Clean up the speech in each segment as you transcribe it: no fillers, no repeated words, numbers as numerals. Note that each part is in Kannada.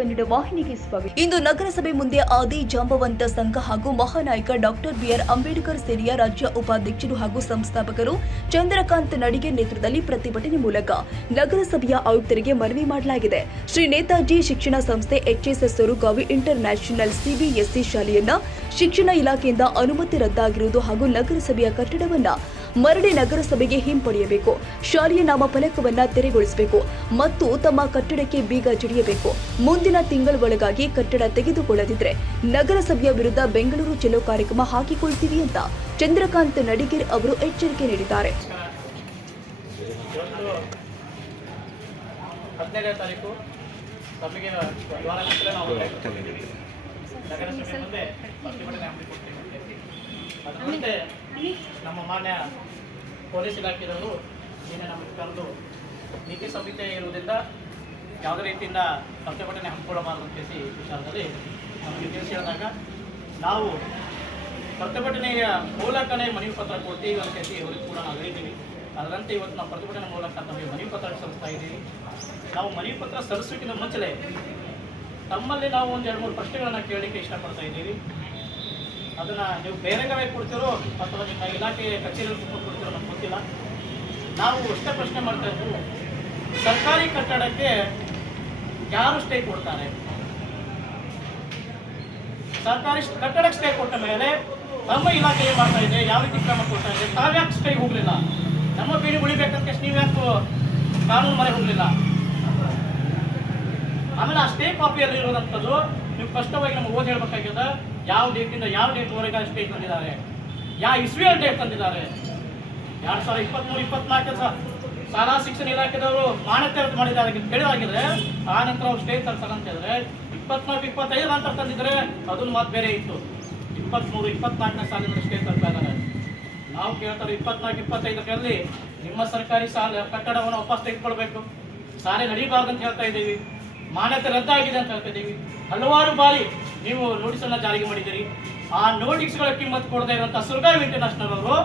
ಕನ್ನಡ ವಾಹಿನಿಗೆ ಸ್ವಾಗತ. ಇಂದು ನಗರಸಭೆ ಮುಂದೆ ಆದಿ ಜಾಂಬವಂತ ಸಂಘ ಹಾಗೂ ಮಹಾನಾಯಕ ಡಾಕ್ಟರ್ ಬಿಆರ್ ಅಂಬೇಡ್ಕರ್ ಸೇನೆಯ ರಾಜ್ಯ ಉಪಾಧ್ಯಕ್ಷರು ಹಾಗೂ ಸಂಸ್ಥಾಪಕರು ಚಂದ್ರಕಾಂತ್ ನಡಿಗೆ ನೇತೃತ್ವದಲ್ಲಿ ಪ್ರತಿಭಟನೆ ಮೂಲಕ ನಗರಸಭೆಯ ಆಯುಕ್ತರಿಗೆ ಮನವಿ ಮಾಡಲಾಗಿದೆ. ಶ್ರೀ ನೇತಾಜಿ ಶಿಕ್ಷಣ ಸಂಸ್ಥೆ ಎಚ್ಎಸ್ಎಸ್ ಸೊರಗಾವಿ ಇಂಟರ್ ನ್ಯಾಷನಲ್ ಸಿಬಿಎಸ್ಇ ಶಾಲೆಯನ್ನ ಶಿಕ್ಷಣ ಇಲಾಖೆಯಿಂದ ಅನುಮತಿ ರದ್ದಾಗಿರುವುದು ಹಾಗೂ ನಗರಸಭೆಯ ಕಟ್ಟಡವನ್ನ ಮರಳಿ ನಗರಸಭೆಗೆ ಹಿಂಪಡೆಯಬೇಕು, ಶಾಲೆಯ ನಾಮಫಲಕವನ್ನ ತೆರವುಗೊಳಿಸಬೇಕು ಮತ್ತು ತಮ್ಮ ಕಟ್ಟಡಕ್ಕೆ ಬೀಗ ಜಡಿಯಬೇಕು. ಮುಂದಿನ ತಿಂಗಳ ಒಳಗಾಗಿ ಕಟ್ಟಡ ತೆಗೆದುಕೊಳ್ಳದಿದ್ರೆ ನಗರಸಭೆಯ ವಿರುದ್ಧ ಬೆಂಗಳೂರು ಚಲೋ ಕಾರ್ಯಕ್ರಮ ಹಾಕಿಕೊಳ್ತೀವಿ ಅಂತ ಚಂದ್ರಕಾಂತ್ ನಡಿಗೇರ್ ಅವರು ಎಚ್ಚರಿಕೆ ನೀಡಿದ್ದಾರೆ. 17ನೇ ತಾರೀಕು ನಮಗೆ ನಗರಸಭೆ ಮುಂದೆ ಪ್ರತಿಭಟನೆ ಹಮ್ಮಿಕೊಡ್ತೀವಿ. ಅದರ ಮುಂದೆ ನಮ್ಮ ಮಾನ್ಯ ಪೊಲೀಸ್ ಇಲಾಖೆಯವರು ನಿನ್ನೆ ನಮಗೆ ಕರೆದು ನೀತಿ ಸಂಹಿತೆ ಇರುವುದರಿಂದ ಯಾವುದೇ ರೀತಿಯಿಂದ ಪ್ರತಿಭಟನೆ ಹಮ್ಮಿಕೊಳ್ಳಬಾರದು ಅಂತ ವಿಚಾರದಲ್ಲಿ ನಮಗೆ ತಿಳಿಸಿದಾಗ ನಾವು ಪ್ರತಿಭಟನೆಯ ಮೂಲಕನೇ ಮನವಿ ಪತ್ರ ಕೊಡ್ತೀವಿ ಅಂತ ಅವರಿಗೆ ಕೂಡ ನಾವು ಹೇಳಿದ್ದೀವಿ. ಅದರಂತೆ ಇವತ್ತು ನಾವು ಪ್ರತಿಭಟನೆ ಮೂಲಕ ನಮಗೆ ಮನವಿ ಪತ್ರ ಸಲ್ಲಿಸ್ತಾ ಇದ್ದೀವಿ. ನಾವು ಮನವಿ ಪತ್ರ ಸಲ್ಲಿಸೋಕ್ಕಿಂತ ಮುಂಚೆ ತಮ್ಮಲ್ಲಿ ನಾವು ಒಂದು 2-3 ಪ್ರಶ್ನೆಗಳನ್ನು ಕೇಳಲಿಕ್ಕೆ ಇಷ್ಟಪಡ್ತಾ ಇದ್ದೀವಿ. ಅದನ್ನು ನೀವು ಬೇರೆಗಾವೇ ಕೊಡ್ತೀರೋ ಅಥವಾ ನಿಮ್ಮ ಇಲಾಖೆ ಕಚೇರಿಯಲ್ಲಿ ಕೊಡ್ತೀರೋ ನಮ್ಗೆ ಗೊತ್ತಿಲ್ಲ. ನಾವು ಅಷ್ಟೇ ಪ್ರಶ್ನೆ ಮಾಡ್ತಾ ಇದ್ದೀವಿ, ಸರ್ಕಾರಿ ಕಟ್ಟಡಕ್ಕೆ ಯಾರು ಸ್ಟೇ ಕೊಡ್ತಾರೆ? ಸರ್ಕಾರಿ ಕಟ್ಟಡಕ್ಕೆ ಸ್ಟೇ ಕೊಟ್ಟ ಮೇಲೆ ನಮ್ಮ ಇಲಾಖೆ ಏನು ಮಾಡ್ತಾ ಇದೆ, ಯಾವ ರೀತಿ ಕ್ರಮ ಕೊಡ್ತಾ ಇದೆ? ತಾವ್ಯಾಕೆ ಸ್ಟೇ ಹೋಗಲಿಲ್ಲ? ನಮ್ಮ ಬೀಡಿ ಉಳಿಬೇಕಂತ ನೀವ್ಯಾಕೆ ಕಾನೂನು ಮನೆ ಹೋಗಲಿಲ್ಲ? ಆಮೇಲೆ ಆ ಸ್ಟೇ ಕಾಪಿಯಲ್ಲಿ ಇರುವಂಥದ್ದು ನೀವು ಸ್ಪಷ್ಟವಾಗಿ ನಮ್ಗೆ ಓದಿ ಹೇಳ್ಬೇಕಾಗ್ಯದ. ಯಾವ ಡೇಟಿಂದ ಯಾವ ಡೇಟ್ವರೆಗೆ ಸ್ಟೇ ತಂದಿದ್ದಾರೆ, ಯಾವ ಇಸ್ವಿಯಲ್ಲಿ ಡೇಟ್ ತಂದಿದ್ದಾರೆ. 2023-24 ಶಾಲಾ ಶಿಕ್ಷಣ ಇಲಾಖೆದವರು ಮಾನ್ಯತೆ ಮಾಡಿದ್ದಾರೆ ಹೇಳಿದಾಗಿದ್ರೆ ಆ ನಂತರ ಅವ್ರು ಸ್ಟೇ ತರ್ತಾರಂತ ಹೇಳಿದ್ರೆ 24-25 ನಂತರ ತಂದಿದ್ರೆ ಅದನ್ನು ಮಾತು ಬೇರೆ ಇತ್ತು. 23-24 ಸಾಲಿನ ಸ್ಟೇ ತರ್ತಾ ಇದ್ದಾರೆ. ನಾವು ಕೇಳ್ತಾರೆ 24-25ರಲ್ಲಿ ನಿಮ್ಮ ಸರ್ಕಾರಿ ಕಟ್ಟಡವನ್ನು ವಾಪಸ್ ತೆಗೆದುಕೊಳ್ಬೇಕು, ಶಾಲೆ ನಡೀಬಾರ್ದು ಅಂತ ಹೇಳ್ತಾ ಇದ್ದೀವಿ. ಮಾನ್ಯತೆ ರದ್ದಾಗಿದೆ ಅಂತ ಹೇಳ್ತಾ ಇದ್ದೀವಿ. ಹಲವಾರು ಬಾರಿ ನೀವು ನೋಟಿಸನ್ನು ಜಾರಿಗೆ ಮಾಡಿದ್ದೀರಿ. ಆ ನೋಟಿಸ್ಗಳ ಕಿಮ್ಮತ್ತು ಕೊಡದೇ ಇರುವಂಥ ಸೊರಗಾವಿ ಇಂಟರ್ನ್ಯಾಷನಲ್ ಅವರು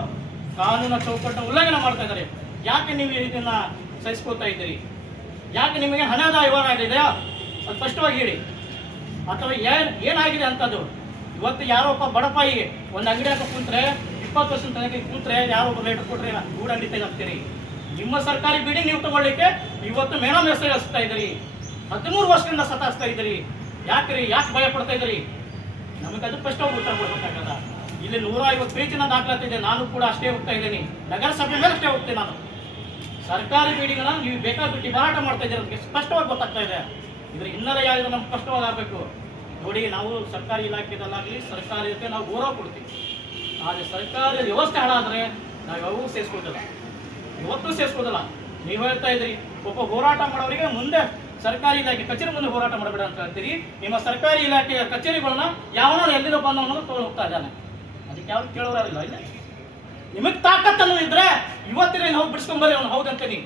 ಕಾನೂನು ಚೌಕಟ್ಟನ್ನು ಉಲ್ಲಂಘನೆ ಮಾಡ್ತಾ ಇದ್ದಾರೆ. ಯಾಕೆ ನೀವು ಇದನ್ನ ಸಹಿಸ್ಕೊಳ್ತಾ ಇದ್ದೀರಿ? ಯಾಕೆ ನಿಮಗೆ ಹಣದ ವ್ಯವಹಾರ ಇದೆಯಾ ಅದು ಸ್ಪಷ್ಟವಾಗಿ ಹೇಳಿ. ಅಥವಾ ಏನಾಗಿದೆ ಅಂತದ್ದು. ಇವತ್ತು ಯಾರೊಬ್ಬ ಬಡಪಾಯಿಗೆ ಒಂದು ಅಂಗಡಿ ಹಾಕಿ ಕೂತ್ರೆ 20 ವರ್ಷದ ತನಕ ಕೂತ್ರೆ ಯಾರೊಬ್ಬ ರೇಟ್ ಕೊಟ್ಟರೆ ಗೂಡು ಅಂಗಡಿ ತೆಗೆದಾಕ್ತೀರಿ. ನಿಮ್ಮ ಸರ್ಕಾರಿ ಬಿಲ್ಡಿಂಗ್ ನೀವು ತಗೊಳ್ಳಿಕ್ಕೆ ಇವತ್ತು ಮೇಣ ಮೆಸೇಜ್ ಹಚ್ತಾ ಇದ್ದೀರಿ. 13 ವರ್ಷದಿಂದ ಸತಾಯಿಸ್ತಾ ಇದ್ದೀರಿ. ಯಾಕ್ರಿ? ಯಾಕೆ ಭಯ ಪಡ್ತಾ ಇದ್ದೀರಿ? ನಮಗೆ ಅದು ಸ್ಪಷ್ಟವಾಗಿ ಉತ್ತರ ಕೊಡ್ಬೇಕಾಗಲ್ಲ. ಇಲ್ಲಿ 150 ಪೇಜಿನ ದಾಖಲಾತಿ ಇದೆ. ನಾನು ಕೂಡ ಅಷ್ಟೇ ಹೋಗ್ತಾ ಇದ್ದೀನಿ. ನಗರಸಭೆ ಮೇಲೆ ಅಷ್ಟೇ ಹೋಗ್ತೇನೆ ನಾನು. ಸರ್ಕಾರಿ ಬಿಲ್ಡಿಂಗ್ನ ನೀವು ಬೇಕಾಬಿಟ್ಟು ಮಾರಾಟ ಮಾಡ್ತಾ ಇದ್ದೀರಿ ಅದಕ್ಕೆ ಸ್ಪಷ್ಟವಾಗಿ ಗೊತ್ತಾಗ್ತಾ ಇದೆ. ಇದ್ರ ಹಿನ್ನೆಲೆ ಯಾವುದು ನಮ್ಗೆ ಸ್ಪಷ್ಟವಾಗಿ ಆಗಬೇಕು. ನೋಡಿ, ನಾವು ಸರ್ಕಾರಿ ಇಲಾಖೆದಲ್ಲಾಗಲಿ ಸರ್ಕಾರಕ್ಕೆ ನಾವು ಗೌರವ ಕೊಡ್ತೀವಿ. ಆದರೆ ಸರ್ಕಾರಿ ವ್ಯವಸ್ಥೆ ಹಾಳಾದರೆ ನಾವು ಯಾವೂ ಸೇರಿಸ್ಕೊಳ್ತಿಲ್ಲ, ಇವತ್ತೂ ಸೇರಿಸ್ಕೋದಿಲ್ಲ. ನೀವು ಹೇಳ್ತಾ ಇದ್ರಿ ಒಬ್ಬ ಹೋರಾಟ ಮಾಡೋರಿಗೆ ಮುಂದೆ ಸರ್ಕಾರಿ ಇಲಾಖೆ ಕಚೇರಿ ಮುಂದೆ ಹೋರಾಟ ಮಾಡಬೇಡ ಅಂತ ಹೇಳ್ತೀರಿ. ನಿಮ್ಮ ಸರ್ಕಾರಿ ಇಲಾಖೆಯ ಕಚೇರಿಗಳನ್ನ ಯಾವನೋ ಎಲ್ಲಿಂದ ಬಂದ ತಗೊಂಡು ಹೋಗ್ತಾ ಇದ್ದಾನೆ. ಅದಕ್ಕೆ ಯಾರು ಕೇಳೋರಿಲ್ಲ. ಇಲ್ಲಿ ನಿಮಗೆ ತಾಕತ್ತನ್ನು ಇದ್ರೆ ಇವತ್ತಿನ ಹೋಗಿ ಬಿಡಿಸ್ಕೊಂಬರಿ ಅವ್ನು ಹೌದಂತೀನಿ.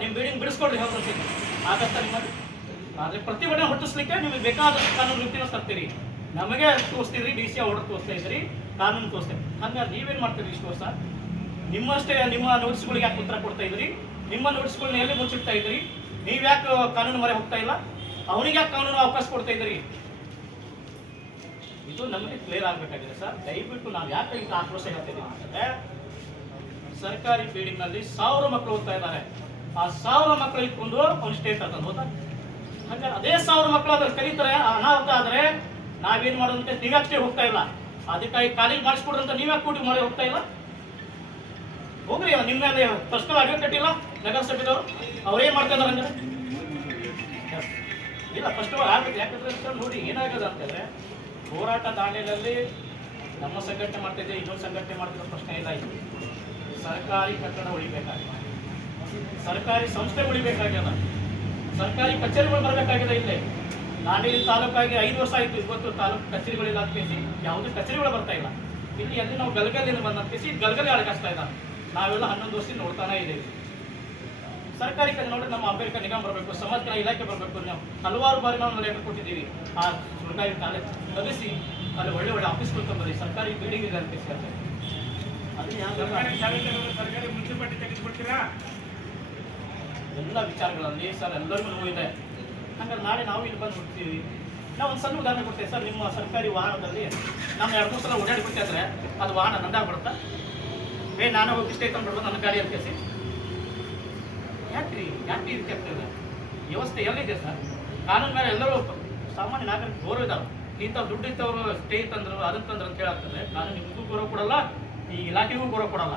ನಿಮ್ಮ ಬಿಲ್ಡಿಂಗ್ ಬಿಡಿಸ್ಕೊಳ್ರಿ ಹೋಗ್ತೀನಿ ಆಗತ್ತ ನಿಮ್ಮಲ್ಲಿ. ಆದರೆ ಪ್ರತಿಭಟನೆ ಹೊಟ್ಟಿಸ್ಲಿಕ್ಕೆ ನಿಮಗೆ ಬೇಕಾದಷ್ಟು ಕಾನೂನು ರೀತಿನ ತರ್ತೀರಿ. ನಮಗೆ ತೋರಿಸ್ತೀರಿ, DC ಆರ್ಡರ್ ತೋರಿಸ್ತಾ ಇದ್ದೀರಿ, ಕಾನೂನು ತೋರಿಸ್ತೀರಿ. ಹಂಗಾರೆ ನೀವೇನು ಮಾಡ್ತೀರಿ ಇಷ್ಟು ವರ್ಷ? ನಿಮ್ಮಷ್ಟೇ ನಿಮ್ಮ ನೋಟಿಸ್ಗಳಿಗೆ ಯಾಕೆ ಉತ್ತರ ಕೊಡ್ತಾ ಇದ್ರಿ? ನಿಮ್ಮ ನೋಟಿಸ್ಗಳನ್ನ ಎಲ್ಲಿ ಮುಚ್ಚಿಡ್ತಾ ಇದ್ರಿ? ನೀವು ಯಾಕೆ ಕಾನೂನು ಮೊರೆ ಹೋಗ್ತಾ ಇಲ್ಲ? ಅವನಿಗೆ ಯಾಕೆ ಕಾನೂನು ಅವಕಾಶ ಕೊಡ್ತಾ ಇದ್ರಿ? ಇದು ನಮಗೆ ಕ್ಲಿಯರ್ ಆಗಬೇಕಾಗಿದೆ ಸರ್. ದಯವಿಟ್ಟು ನಾವು ಯಾಕೆ ಇಂಥ ಆಕ್ರೋಶ ಹೇಳ್ತಿದ್ದೀವಿ ಅಂತಂದ್ರೆ, ಸರ್ಕಾರಿ ಬಿಲ್ಡಿಂಗ್ನಲ್ಲಿ 1000 ಮಕ್ಕಳು ಓದ್ತಾ ಇದ್ದಾರೆ. ಆ 1000 ಮಕ್ಕಳು ಇಟ್ಕೊಂಡು ಅವ್ನು ಸ್ಟೇಟ್ ಅಂತ ಹೋದ. ಹಾಗಾದ್ರೆ ಅದೇ 1000 ಮಕ್ಕಳು ಅದ್ರ ಕಲಿತಾರೆ, ಅನಾಹುತ ಆದರೆ ನಾವೇನು ಮಾಡೋದಂತೆ ನೀವ್ಯಾಕೆ ಸ್ಟೇ ಹೋಗ್ತಾ ಇಲ್ಲ? ಅದಕ್ಕಾಗಿ ಕಾಲೇಜ್ ಮಾಡಿಸ್ಕೊಡ್ರಂತ ನೀವ್ಯಾಕೆ ಕೂಡಿ ಮಾಡಿ ಹೋಗ್ತಾ ಇಲ್ಲ? ಹೋಗ್ರಿ. ನಿಮ್ಮ ಮೇಲೆ ಪರ್ಸನಲ್ ಅಡ್ವೊಕೇಟ್ ಇಲ್ಲ ನಗರಸಭೆದವರು, ಅವ್ರೇನು ಮಾಡ್ತಾ ಇದ್ದಾರೆ ಅಂದ್ರೆ ಇಲ್ಲ ಸ್ಪಷ್ಟವಾಗಿ ಆಗುತ್ತೆ. ಯಾಕಂದ್ರೆ ಸರ್ ನೋಡಿ ಏನಾಗದ ಅಂತಂದ್ರೆ, ಹೋರಾಟ ದಾಳಿಯಲ್ಲಿ ನಮ್ಮ ಸಂಘಟನೆ ಮಾಡ್ತಿದ್ದೆ, ಇನ್ನೊಂದು ಸಂಘಟನೆ ಮಾಡ್ತಿರೋ ಪ್ರಶ್ನೆ ಇಲ್ಲ. ಇದು ಸರ್ಕಾರಿ ಕಟ್ಟಡ ಉಳಿಬೇಕಾಗಿದೆ, ಸರ್ಕಾರಿ ಸಂಸ್ಥೆ ಉಳಿಬೇಕಾಗ್ಯದ, ಸರ್ಕಾರಿ ಕಚೇರಿಗಳು ಬರಬೇಕಾಗಿದೆ. ಇಲ್ಲೇ ನಾನಿಲ್ಲಿ ತಾಲೂಕಾಗಿ 5 ವರ್ಷ ಆಯಿತು. ಇವತ್ತು ತಾಲೂಕು ಕಚೇರಿಗಳಿಲ್ಲ ಅಂತ ಕೇಸಿ ಯಾವುದೇ ಕಚೇರಿಗಳು ಬರ್ತಾ ಇಲ್ಲ. ಇಲ್ಲಿ ಎಲ್ಲಿ ನಾವು ಗಲಗಲಿಂದ ಬಂದ ಕೇಸಿ ಗಲಗಲಿ ಅಳಗಾಸ್ತಾ ಇದ್ದಾರೆ. ನಾವೆಲ್ಲ 11 ವರ್ಷ ನೋಡ್ತಾನೆ ಇದ್ದೀವಿ. ಸರ್ಕಾರಿ ಕಡೆ ನೋಡಿದ್ರೆ ನಮ್ಮ ಅಂಬೇಡ್ಕರ್ ನಿಗಮ ಬರಬೇಕು, ಸಮಾಜ ಇಲಾಖೆ ಬರಬೇಕು. ನಾವು ಹಲವಾರು ಬಾರಿ ನಾವು ಲೆಟರ್ ಕೊಟ್ಟಿದ್ದೀವಿ. ಆ ಸರ್ಕಾರಿ ಕಾಲೇಜ್ ತಗಿಸಿ ಅಲ್ಲಿ ಒಳ್ಳೆ ಆಫೀಸ್ಗಳು ತಂಬರಿ, ಸರ್ಕಾರಿ ಬಿಲ್ಡಿಂಗ್ ಇದೆ ಅಂತ ಕೇಳ್ತಾರೆ. ಸರ್ಕಾರಿ ಮುನ್ಸಿಪಾಲಿಟಿ ತೆಗೆದುಕೊಡ್ತೀರಾ? ಎಲ್ಲ ವಿಚಾರಗಳಲ್ಲಿ ಸರ್ ಎಲ್ಲರಿಗೂ ನೋವಿದೆ. ಹಂಗಾರೆ ನಾಳೆ ನಾವು ಇಲ್ಲಿ ಬಂದು ಬಿಡ್ತೀವಿ. ನಾವು ಒಂದು ಸಣ್ಣ ಉದಾಹರಣೆ ಕೊಡ್ತೇವೆ ಸರ್. ನಿಮ್ಮ ಸರ್ಕಾರಿ ವಾಹನದಲ್ಲಿ ನಮ್ಮ 2-3 ಸಲ ಓಡಾಡಿಬಿಟ್ಟೆ ಅಂದರೆ ಅದು ವಾಹನ ನಂದಾಗ್ಬಿಡುತ್ತಾ? ನಾನು ಹೋಗಿ ಇಷ್ಟೇ ತಂದ್ಬಿಡ್ಬೋದು ನನ್ನ ಗಾಡಿ ಅಂತ ಕೇಸಿ. ಯಾಕೆ ಈ ರೀತಿ ಆಗ್ತದೆ? ವ್ಯವಸ್ಥೆ ಎಲ್ಲಿದೆ ಸರ್? ಕಾನೂನು ಮೇಲೆ ಎಲ್ಲರೂ ಸಾಮಾನ್ಯ ನಾಗರಿಕ ಗೌರವ ಇದ್ದಾವೆ. ಇಂಥವ್ರು ದುಡ್ಡು ಇದ್ದವರು ಸ್ಟೇ ತಂದರು ಅದನ್ನು ತಂದ್ರು ಅಂತ ಹೇಳಾಗ್ತದೆ. ಕಾನೂನು ನಿಮಗೂ ಗೌರವ ಕೊಡಲ್ಲ, ಈ ಇಲಾಖೆಗೂ ಗೌರವ ಕೊಡಲ್ಲ.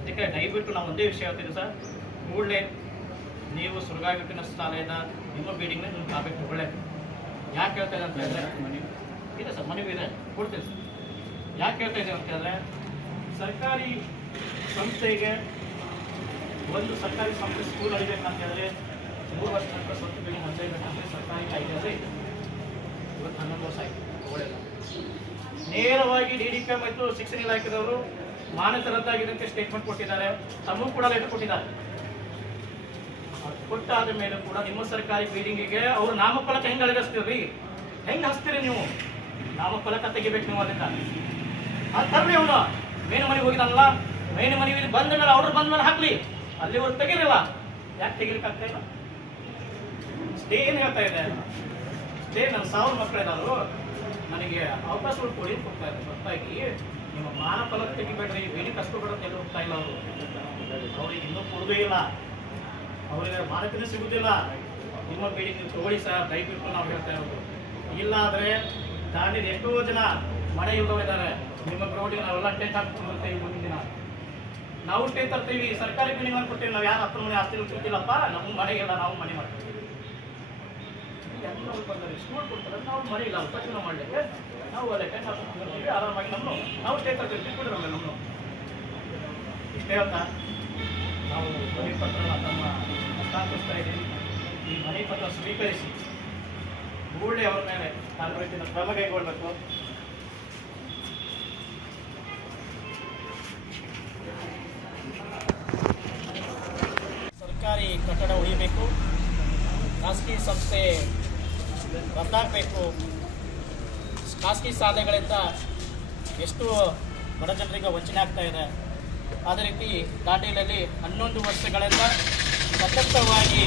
ಅದಕ್ಕೆ ದಯವಿಟ್ಟು ನಾವು ಒಂದೇ ವಿಷಯ ಹೇಳ್ತೀವಿ ಸರ್, ಕೂಡಲೇ ನೀವು ಸುರಗಾವಿಟ್ಟಿನ ಶಾಲೆಯಿಂದ ನಿಮ್ಮ ಬಿಲ್ಡಿಂಗ್ ನೀವು ಆಗಬೇಕು. ಒಳ್ಳೆಯದು. ಯಾಕೆ ಹೇಳ್ತಾ ಇದೆ ಅಂತ ಹೇಳಿದ್ರೆ ಇದೆ ಸರ್, ಮನವಿ ಇದೆ, ಕೊಡ್ತೀವಿ ಸರ್. ಯಾಕೆ ಹೇಳ್ತಾ ಇದ್ದೀವಿ ಅಂತ ಹೇಳಿದ್ರೆ, ಸರ್ಕಾರಿ ಸಂಸ್ಥೆಗೆ ಒಂದು ಸರ್ಕಾರಿ ಸಂಸ್ಥೆ ಸ್ಕೂಲ್ ಅಳಿಬೇಕಂತ ಹೇಳಿದ್ರೆ 3 ವರ್ಷ ತನಕ ಸ್ವಂತ ಬಿಲ್ಡಿಂಗ್ ಹೊಂದಬೇಕಂದ್ರೆ ಸರ್ಕಾರಿ ಕಾಯ್ದೆ ಇದೆ. ಇವತ್ತು 11 ವರ್ಷ ಆಯಿತು. ಒಳ್ಳೆಯದು. ನೇರವಾಗಿ DDP ಮತ್ತು ಶಿಕ್ಷಣ ಇಲಾಖೆದವರು ಮಾನ್ಯತೆ ರದ್ದಾಗಿದೆ ಅಂತ ಸ್ಟೇಟ್ಮೆಂಟ್ ಕೊಟ್ಟಿದ್ದಾರೆ. ತಮಗೂ ಕೂಡ ಲೆಟರ್ ಕೊಟ್ಟಿದ್ದಾರೆ. ಕೊಟ್ಟಾದ ಮೇಲೆ ಕೂಡ ನಿಮ್ಮ ಸರ್ಕಾರಿ ಬಿಲ್ಡಿಂಗಿಗೆ ಅವರು ನಾಮಫಲಕ ಹೆಂಗೆ ಅಳಗಿಸ್ತೀರಿ? ಹೆಂಗೆ ಹಚ್ತೀರಿ ನೀವು? ನಾಮಫಲಕ ತೆಗಿಬೇಕು ನೀವು. ಅದರಿಂದ ಅದು ತರಲಿ. ಅವನು ಮೇನು ಮನೆಗೆ ಹೋಗಿದಲ್ಲ, ಮೇನು ಮನೆಗೆ ಬಂದ ಮೇಲೆ ಆರ್ಡರ್ ಬಂದ ಮೇಲೆ ಹಾಕ್ಲಿ. ಅಲ್ಲಿವರೆಗೆ ತೆಗಿಲಿಲ್ಲ. ಯಾಕೆ ತೆಗಿಲಿಕ್ಕೆ ಆಗ್ತಾ ಇಲ್ಲ? ಸ್ಟೇ ಏನು ಹೇಳ್ತಾ ಇದೆ? ಸ್ಟೇ ನನ್ನ 1000 ಮಕ್ಕಳಿದಾರು, ನನಗೆ ಅವಕಾಶಗಳು ಕೊಡಿ ಕೊಡ್ತಾ ಇದ್ದಾರೆ. ಹೊರತಾಗಿ ನಿಮ್ಮ ಮಾನ ಫಲಕ ತೆಗಿಬೇಡ್ರಿ, ಬೇಡಿ ಕಷ್ಟಪಡ ಎಲ್ಲ ಹೋಗ್ತಾ ಇಲ್ಲ. ಅವರು ಅವ್ರಿಗೆ ಇನ್ನೂ ಕೊಡೋದೇ ಇಲ್ಲ, ಅವರಿಗೆ ಮಾನ್ಯತೆನೇ ಸಿಗುವುದಿಲ್ಲ. ನಿಮ್ಮ ಬೇಡಿ ನೀವು ತಗೊಳ್ಳಿ ಸರ್, ದಯವಿಟ್ಟು ನಾವು ಹೇಳ್ತಾ ಇರೋದು. ಇಲ್ಲ ಆದರೆ ದಾಂಡಿದ ಎಷ್ಟೋ ಜನ ಮನೆ ಇದ್ದಾರೆ. ನಿಮ್ಮ ಗ್ರೌಂಡಿಗೆ ನಾವೆಲ್ಲ ಟೆಂಟ್ ಹಾಕ್ತಿರ್ತೇವೆ. ಮುಂದಿನ ದಿನ ನಾವು ಸ್ಟೇ ತರ್ತೀವಿ, ಸರ್ಕಾರಿ ಬಿಲ್ಡಿಂಗ್ ಕೊಡ್ತೀವಿ. ನಾವು ಯಾರು 10 ಮನೆ ಆಸ್ತಿ ಕೊಡ್ತಿಲ್ಲಪ್ಪ, ನಮ್ಮ ಮನೆಗೆಲ್ಲ ನಾವು ಮನೆ ಮಾಡ್ತೀವಿ. ಎಲ್ಲರೂ ಬಂದರೆ ಸ್ಕೂಲ್ ಕೊಡ್ತಾರೆ, ನಾವು ಮನೆ ಇಲ್ಲ ಉಪಚನ ಮಾಡಲಿಕ್ಕೆ ನಾವು ಅಲ್ಲೇ ಟೆಂಟ್ ಹಾಕ್ತಿರ್ತೀವಿ. ಆರಾಮಾಗಿ ನಾವು ಸ್ಟೇ ತರ್ತೀವಿ. ಕೊಡ್ರಿ ನಮ್ಮ ಇಷ್ಟೇ ಹೇಳ್ತಾ ನಾವು ಮನೆ ಪತ್ರ ತಮ್ಮ ಹಸ್ತಾಂತರಿಸ್ತಾ ಇದ್ದೀವಿ. ಈ ಮನೆ ಪತ್ರ ಸ್ವೀಕರಿಸಿ ಕೂಡಲೇ ಅವರ ಮೇಲೆ ಕಾನೂನಿನ ಕ್ರಮ ಕೈಗೊಳ್ಳಬೇಕು. ಸರ್ಕಾರಿ ಕಟ್ಟಡ ಉಳಿಬೇಕು, ಖಾಸಗಿ ಸಂಸ್ಥೆ ರದ್ದಾಗಬೇಕು. ಖಾಸಗಿ ಶಾಲೆಗಳಿಂದ ಎಷ್ಟು ಬಡ ಜನರಿಗೆ ವಂಚನೆ ಆಗ್ತಾ ಇದೆ. ಅದೇ ರೀತಿ ದಾಂಡೇಲಿಯಲ್ಲಿ 11 ವರ್ಷಗಳಿಂದ ಸತತವಾಗಿ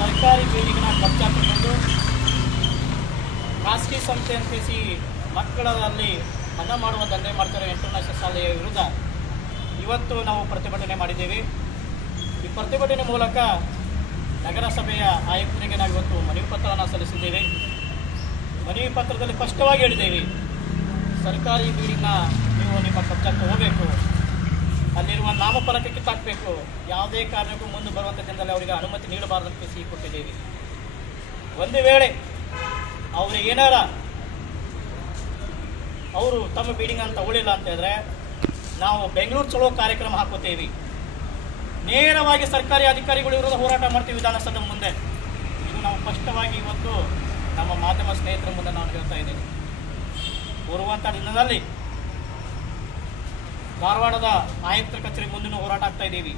ಸರ್ಕಾರಿ ಬಿಲ್ಡಿಂಗ್ನ ಕಬ್ಜಾ ತಗೊಂಡು ಖಾಸಗಿ ಸಂಸ್ಥೆ ಅಂತೇಸಿ ಮಕ್ಕಳಲ್ಲಿ ಹಣ ಮಾಡುವ ದಂಧೆ ಮಾಡ್ತಾರೆ ಇಂಟರ್ನ್ಯಾಷನಲ್ ಶಾಲೆಯ ವಿರುದ್ಧ ಇವತ್ತು ನಾವು ಪ್ರತಿಭಟನೆ ಮಾಡಿದ್ದೇವೆ. ಈ ಪ್ರತಿಭಟನೆ ಮೂಲಕ ನಗರಸಭೆಯ ಆಯುಕ್ತರಿಗೆ ನಾವು ಇವತ್ತು ಮನವಿ ಪತ್ರವನ್ನು ಸಲ್ಲಿಸಿದ್ದೇವೆ. ಮನವಿ ಪತ್ರದಲ್ಲಿ ಸ್ಪಷ್ಟವಾಗಿ ಹೇಳಿದ್ದೇವೆ, ಸರ್ಕಾರಿ ಬಿಲ್ಡಿಂಗ್ನ ನೀವು ನಿಮ್ಮ ಕಬ್ಜಾಕ್ಕೆ ಹೋಗಬೇಕು, ಅಲ್ಲಿರುವ ನಾಮಫಲಕ ಕಿತ್ತಾಕಬೇಕು, ಯಾವುದೇ ಕಾರಣಕ್ಕೂ ಮುಂದೆ ಬರುವಂಥ ದಿನದಲ್ಲಿ ಅವರಿಗೆ ಅನುಮತಿ ನೀಡಬಾರದಂತೆ ಸಿಹಿ ಕೊಟ್ಟಿದ್ದೇವೆ. ಒಂದು ವೇಳೆ ಅವರು ಏನಾರ ಅವರು ತಮ್ಮ ಬಿಲ್ಡಿಂಗ್ ಅಂತ ತಗೊಳ್ಳಿಲ್ಲ ಅಂತ ಹೇಳಿದ್ರೆ ನಾವು ಬೆಂಗಳೂರು ಚಲೋ ಕಾರ್ಯಕ್ರಮ ಹಾಕುತ್ತೇವೆ. ನೇರವಾಗಿ ಸರ್ಕಾರಿ ಅಧಿಕಾರಿಗಳು ವಿರುದ್ಧ ಹೋರಾಟ ಮಾಡ್ತೀವಿ ವಿಧಾನಸೌಧದ ಮುಂದೆ. ಇದು ನಾವು ಸ್ಪಷ್ಟವಾಗಿ ಇವತ್ತು ನಮ್ಮ ಮಾಧ್ಯಮ ಸ್ನೇಹಿತರ ಮುಂದೆ ನಾನು ಹೇಳ್ತಾ ಇದ್ದೇನೆ. ಬರುವಂಥ ದಿನದಲ್ಲಿ ಧಾರವಾಡದ ಆಯುಕ್ತರ ಕಚೇರಿ ಮುಂದೆ ಹೋರಾಟ ಆಗ್ತಾ ಇದ್ದೀವಿ,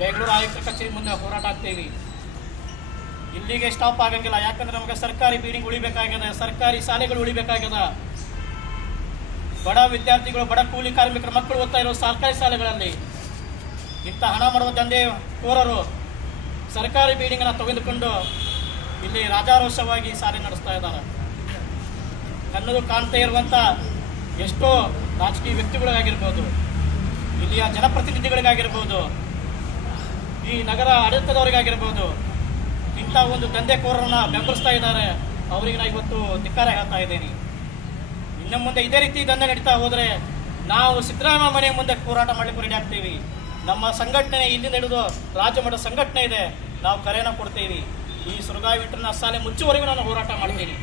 ಬೆಂಗಳೂರು ಆಯುಕ್ತರ ಕಚೇರಿ ಮುಂದೆ ಹೋರಾಟ ಆಗ್ತೀವಿ. ಇಲ್ಲಿಗೆ ಸ್ಟಾಪ್ ಆಗಂಗಿಲ್ಲ. ಯಾಕಂದ್ರೆ ನಮಗೆ ಸರ್ಕಾರಿ ಬಿಲ್ಡಿಂಗ್ ಉಳಿಬೇಕಾಗ್ಯದ, ಸರ್ಕಾರಿ ಶಾಲೆಗಳು ಉಳಿಬೇಕಾಗ್ಯದ. ಬಡ ವಿದ್ಯಾರ್ಥಿಗಳು, ಬಡ ಕೂಲಿ ಕಾರ್ಮಿಕರ ಮಕ್ಕಳು ಓದ್ತಾ ಇರೋ ಸರ್ಕಾರಿ ಶಾಲೆಗಳಲ್ಲಿ ಇಂಥ ಹಣ ಮಾಡುವ ದಂಧೆ ಕೋರರು ಸರ್ಕಾರಿ ಬಿಲ್ಡಿಂಗನ್ನು ತೆಗೆದುಕೊಂಡು ಇಲ್ಲಿ ರಾಜಾರೋಷವಾಗಿ ಶಾಲೆ ನಡೆಸ್ತಾ ಇದ್ದಾರೆ. ಕಣ್ಣು ಕಾಣ್ತಾ ಇರುವಂಥ ಎಷ್ಟೋ ರಾಜಕೀಯ ವ್ಯಕ್ತಿಗಳಿಗಾಗಿರ್ಬೋದು, ಇಲ್ಲಿಯ ಜನಪ್ರತಿನಿಧಿಗಳಿಗಾಗಿರ್ಬೋದು, ಈ ನಗರ ಆಡಳಿತದವರಿಗಾಗಿರ್ಬೋದು, ಇಂಥ ಒಂದು ದಂಧೆಕೋರರನ್ನ ಬೆಂಬಲಿಸ್ತಾ ಇದ್ದಾರೆ. ಅವರಿಗೆ ನಾನು ಇವತ್ತು ಧಿಕ್ಕಾರ ಹೇಳ್ತಾ ಇದ್ದೇನೆ. ಇನ್ನು ಮುಂದೆ ಇದೇ ರೀತಿ ದಂಧೆ ನಡೀತಾ ಹೋದರೆ ನಾವು ಸಿದ್ದರಾಮಯ್ಯ ಮನೆ ಮುಂದೆ ಹೋರಾಟ ಮಾಡಲಿಕ್ಕೆ ರೆಡಿ ಆಗ್ತೀವಿ. ನಮ್ಮ ಸಂಘಟನೆ ಇಲ್ಲಿಂದ ಹಿಡಿದು ರಾಜ್ಯ ಮಟ್ಟದ ಸಂಘಟನೆ ಇದೆ, ನಾವು ಕರೆಯನ್ನು ಕೊಡ್ತೀವಿ. ಈ ಸುರಗಾವಿ ಇಂಟರ್ನ್ಯಾಷನಲ್ ಶಾಲೆ ಮುಚ್ಚುವರೆಗೂ ನಾನು ಹೋರಾಟ ಮಾಡ್ತೀನಿ.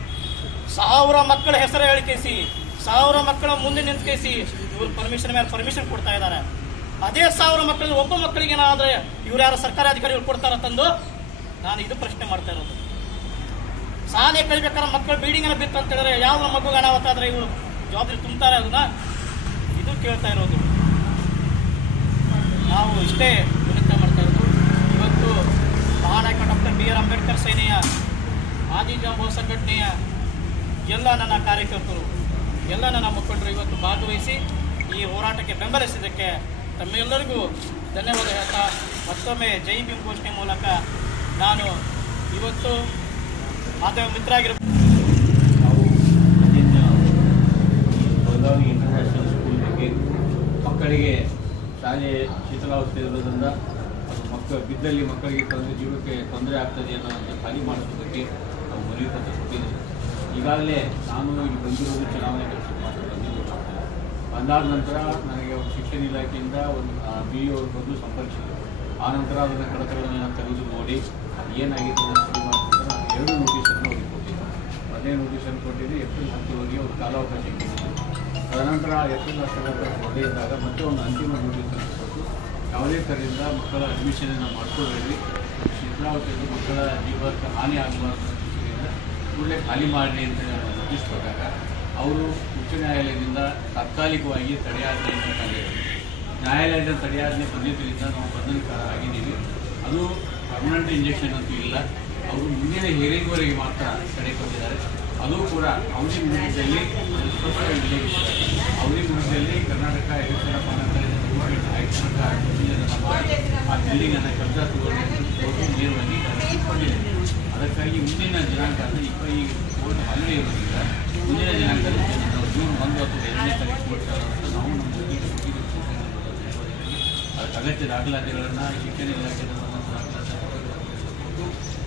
1000 ಮಕ್ಕಳ ಹೆಸರು ಹೇಳಿಕೇಸಿ 1000 ಮಕ್ಕಳ ಮುಂದೆ ನಿಂತ್ಕೇಸಿ ಇವರು ಪರ್ಮಿಷನ್ ಮೇಲೆ ಪರ್ಮಿಷನ್ ಕೊಡ್ತಾ ಇದ್ದಾರೆ. ಅದೇ 1000 ಮಕ್ಕಳಿಗೆ ಒಬ್ಬ ಮಕ್ಕಳಿಗೆ ಏನಾದರೆ ಇವ್ರು ಯಾರು ಸರ್ಕಾರಿ ಅಧಿಕಾರಿಗಳು ಕೊಡ್ತಾರ ತಂದು ನಾನು ಇದು ಪ್ರಶ್ನೆ ಮಾಡ್ತಾ ಇರೋದು. ಶಾಲೆ ಕಲಿಬೇಕಾದ್ರೆ ಮಕ್ಕಳು ಬಿಲ್ಡಿಂಗನ್ನು ಬಿತ್ತು ಅಂತ ಹೇಳಿದ್ರೆ ಯಾವ ಮಗುಗೆ ಅನಾಹುತ ಆದರೆ ಇವರು ಜವಾಬ್ದಾರಿ ತುಂಬ್ತಾರೆ, ಅದನ್ನ ಇದು ಕೇಳ್ತಾ ಇರೋದು. ನಾವು ಇಷ್ಟೇ ವಿನಂತಿ ಮಾಡ್ತಾ ಇರೋದು. ಇವತ್ತು ಮಹಾನಾಯಕ ಡಾಕ್ಟರ್ BR ಅಂಬೇಡ್ಕರ್ ಸೇನೆಯ ಆದಿಜಾಂಬವ ಸಂಘಟನೆಯ ಎಲ್ಲ ನನ್ನ ಕಾರ್ಯಕರ್ತರು, ಎಲ್ಲ ನನ್ನ ಮುಖಂಡರು ಇವತ್ತು ಭಾಗವಹಿಸಿ ಈ ಹೋರಾಟಕ್ಕೆ ಬೆಂಬಲಿಸಿದ್ದಕ್ಕೆ ತಮ್ಮೆಲ್ಲರಿಗೂ ಧನ್ಯವಾದ ಹೇಳ್ತಾ ಮತ್ತೊಮ್ಮೆ ಜೈ ಭೀಮ್ ಘೋಷಣೆ ಮೂಲಕ ನಾನು ಇವತ್ತು ಮಾಧ್ಯಮ ಮಿತ್ರ ಆಗಿರ್ಬೋದು. ನಾವು ಬೆಳಗಾವಿ ಇಂಟರ್ನ್ಯಾಷನಲ್ ಸ್ಕೂಲ್ ಬಗ್ಗೆ ಮಕ್ಕಳಿಗೆ ಶಾಲೆ ಶಿಥಿಲಾವಸ್ಥೆ ಇರೋದ್ರಿಂದ ಅದು ಬಿದ್ದಲ್ಲಿ ಮಕ್ಕಳಿಗೆ ಜೀವಕ್ಕೆ ತೊಂದರೆ ಆಗ್ತದೆ ಅನ್ನೋಂಥ ಖಾಲಿ ಮಾಡೋದ್ರ ಬಗ್ಗೆ ನಾವು ಮನವಿ ಪತ್ರ ಕೊಟ್ಟಿದ್ದೀವಿ. ಈಗಾಗಲೇ ನಾನು ಇಲ್ಲಿ ಬಂದಿರೋದು ಚುನಾವಣೆ ಕೆಲಸಕ್ಕೆ ಮಾತ್ರ ಬಂದಾದ ನಂತರ ನನಗೆ ಒಂದು ಶಿಕ್ಷಣ ಇಲಾಖೆಯಿಂದ ಒಂದು ಬಿ ಅವ್ರ ಬಂದು ಸಂಪರ್ಕಿಸಿದರು. ಆನಂತರ ಅದನ್ನು ಕಡತಗಳನ್ನು ತೆಗೆದು ನೋಡಿ ಏನಾಗಿದೆ ಶುರು ಮಾಡಿದ್ರೆ 2 ನೋಟಿಸನ್ನು ಅವ್ರಿಗೆ ಕೊಟ್ಟಿದ್ದರು. ಮೊದಲನೇ ನೋಟಿಸನ್ನು ಕೊಟ್ಟಿದ್ದು ಏಪ್ರಿಲ್ 10ರವರೆಗೆ ಒಂದು ಕಾಲಾವಕಾಶ ಕೊಟ್ಟಿದ್ದರು. ತದನಂತರ ಏಪ್ರಿಲ್ 10ರ ಕೊಡದೇ ಇದ್ದಾಗ ಮತ್ತೆ ಒಂದು ಅಂತಿಮ ನೋಟಿಸನ್ನು ಕೊಟ್ಟು ಯಾವುದೇ ಥರದಿಂದ ಮಕ್ಕಳ ಅಡ್ಮಿಷನನ್ನು ಮಾಡ್ಕೊಳ್ಬೇಡಿ, ಶಿಥಿಲಾವಸ್ಥೆಯಲ್ಲಿ ಮಕ್ಕಳ ಜೀವಕ್ಕೆ ಹಾನಿ ಆಗಬಾರ್ದು ದೃಷ್ಟಿಯಿಂದ ಕೂಡಲೇ ಖಾಲಿ ಮಾಡಿ ಅಂತ ನೋಟಿಸ್ ಕೊಟ್ಟಾಗ ಅವರು ಉಚ್ಚ ನ್ಯಾಯಾಲಯದಿಂದ ತಾತ್ಕಾಲಿಕವಾಗಿ ತಡೆಯಾಜ್ಞೆಯನ್ನು ತಂದಿದ್ದಾರೆ. ನ್ಯಾಯಾಲಯದ ತಡೆಯಾಜ್ಞೆ ಬಂದಿದ್ದರಿಂದ ನಾವು ಬಂಧನಕಾರ ಆಗಿದ್ದೀವಿ. ಅದು ಪರ್ಮನೆಂಟ್ ಇಂಜೆಕ್ಷನ್ ಅಂತೂ ಇಲ್ಲ. ಅವರು ಮುಂದಿನ ಹಿಯರಿಂಗ್ವರೆಗೆ ಮಾತ್ರ ತಡೆ ಕೊಟ್ಟಿದ್ದಾರೆ. ಅದು ಕೂಡ ಅವಧಿ ಮುಗಿದಲ್ಲಿ ಸ್ಪಷ್ಟವಾಗಿ ಉಲ್ಲೇಖಿಸಿದ್ದಾರೆ. ಅವಧಿ ಮುಗಿದಲ್ಲಿ ಕರ್ನಾಟಕ ಎಲೆಕ್ಷನ್ ಆ ಬಿಲ್ಡಿಂಗನ್ನು ಕಬ್ಜಾ ತಗೊಂಡು ನೇರವಾಗಿ ಕೊಂಡಿದೆ. ಅದಕ್ಕಾಗಿ ಮುಂದಿನ ದಿನಾಂಕ ಅಂದರೆ ಈ ಕೋರ್ಟ್ ಅಲ್ಲೇ ಇರೋದ್ರಿಂದ ಮುಂದಿನ ದಿನಾಂಕದಲ್ಲಿ ನಾವು ಜೂನ್ 1 ಅಥವಾ 2ನೇ ತಾರೀಕು ಕೊಡ್ತಾರೆ ಅಂತ ನಾವು ನಮ್ಮ ಅದಕ್ಕೆ ಅಗತ್ಯ ದಾಖಲಾತಿಗಳನ್ನು ಶಿಕ್ಷಣ ಇಲಾಖೆಯಿಂದ ಬಂದಂಥ ದಾಖಲಾತಿ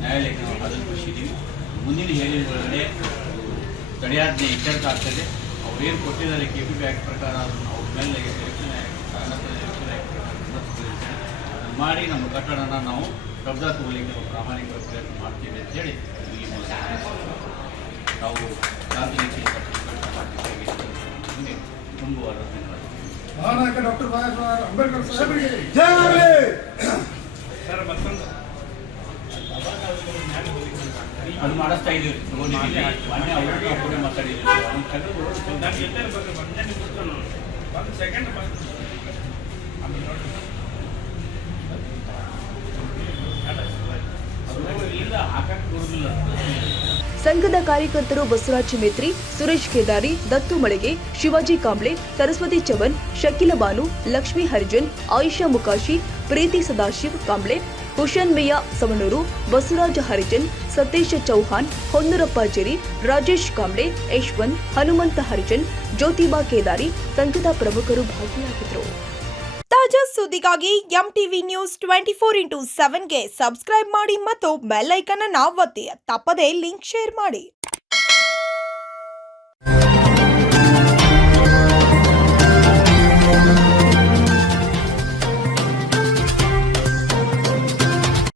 ನ್ಯಾಯಾಲಯಕ್ಕೆ ನಾವು ಹಾಜರುಪಡಿಸಿದ್ದೀವಿ. ಮುಂದಿನ ಹಿಯರಿಂಗ್ ಒಳಗಡೆ ತಡೆಯಾಜ್ಞೆ ಇತ್ಯರ್ಥ ಆಗ್ತದೆ. ಅವ್ರೇನು ಕೊಟ್ಟಿದ್ದಾರೆ KPP ಆ್ಯಕ್ಟ್ ಪ್ರಕಾರ ಅದನ್ನು ಅವ್ರ ಮೇಲೆ ಎಲೆಕ್ಷನ್ ಮಾಡಿ ನಮ್ಮ ಕಟ್ಟಡನ ನಾವು ಕಬ್ಜಾ ತಗೊಳ್ಳಿಕ್ಕೆ ನಾವು ಪ್ರಾಮಾಣಿಕ ಪ್ರಯತ್ನ ಮಾಡ್ತೀವಿ ಅಂತೇಳಿ ಈ ಮೂಲಕ ನಾವು ಸಾರ್ವಜನಿಕ ತುಂಬುವ ಮಹಾನಾಯಕ ಡಾಕ್ಟರ್ ಅಂಬೇಡ್ಕರ್ ಸಾಹೇಬರಿಗೆ ಅದು ಮಾಡಿಸ್ತಾ ಇದ್ದೀವಿ. ಮಾನ್ಯ ಅವರು ಕೂಡ ಮಾತಾಡಿದ್ದೀವಿ. ಇಲ್ಲ ಹಾಕಕ್ಕೆ ಬರುವುದಿಲ್ಲ. ಸಂಘದ ಕಾರ್ಯಕರ್ತರು ಬಸವರಾಜ್ ಮೇತ್ರಿ, ಸುರೇಶ್ ಕೇದಾರಿ, ದತ್ತು ಮಳೆಗೆ, ಶಿವಾಜಿ ಕಾಂಬ್ಳೆ, ಸರಸ್ವತಿ ಚವನ್, ಶಕೀಲ ಬಾನು, ಲಕ್ಷ್ಮೀ ಹರಿಜನ್, ಆಯಿಷಾ ಮುಕಾಶಿ, ಪ್ರೀತಿ ಸದಾಶಿವ್ ಕಾಂಬ್ಳೆ, ಹುಷನ್ ಮಿಯಾ ಸವಣೂರು, ಬಸವರಾಜ ಹರಿಜನ್, ಸತೀಶ್ ಚೌಹಾಣ್, ಹೊನ್ನೂರಪ್ಪ ಜೆರಿ, ರಾಜೇಶ್ ಕಾಂಬ್ಳೆ, ಯಶವಂತ್, ಹನುಮಂತ ಹರಿಜನ್, ಜ್ಯೋತಿಬಾ ಕೇದಾರಿ ಸಂಘದ ಪ್ರಮುಖರು ಭಾಗಿಯಾಗಿದ್ದರು. ತಾಜಾ ಸುದ್ದಿಗಾಗಿ MTV ನ್ಯೂಸ್ 24x7ಗೆ ಸಬ್ಸ್ಕ್ರೈಬ್ ಮಾಡಿ ಮತ್ತು ಬೆಲ್ ಐಕಾನ್ ಅನ್ನು ಒತ್ತಿ. ತಪ್ಪದೇ ಲಿಂಕ್ ಶೇರ್ ಮಾಡಿ.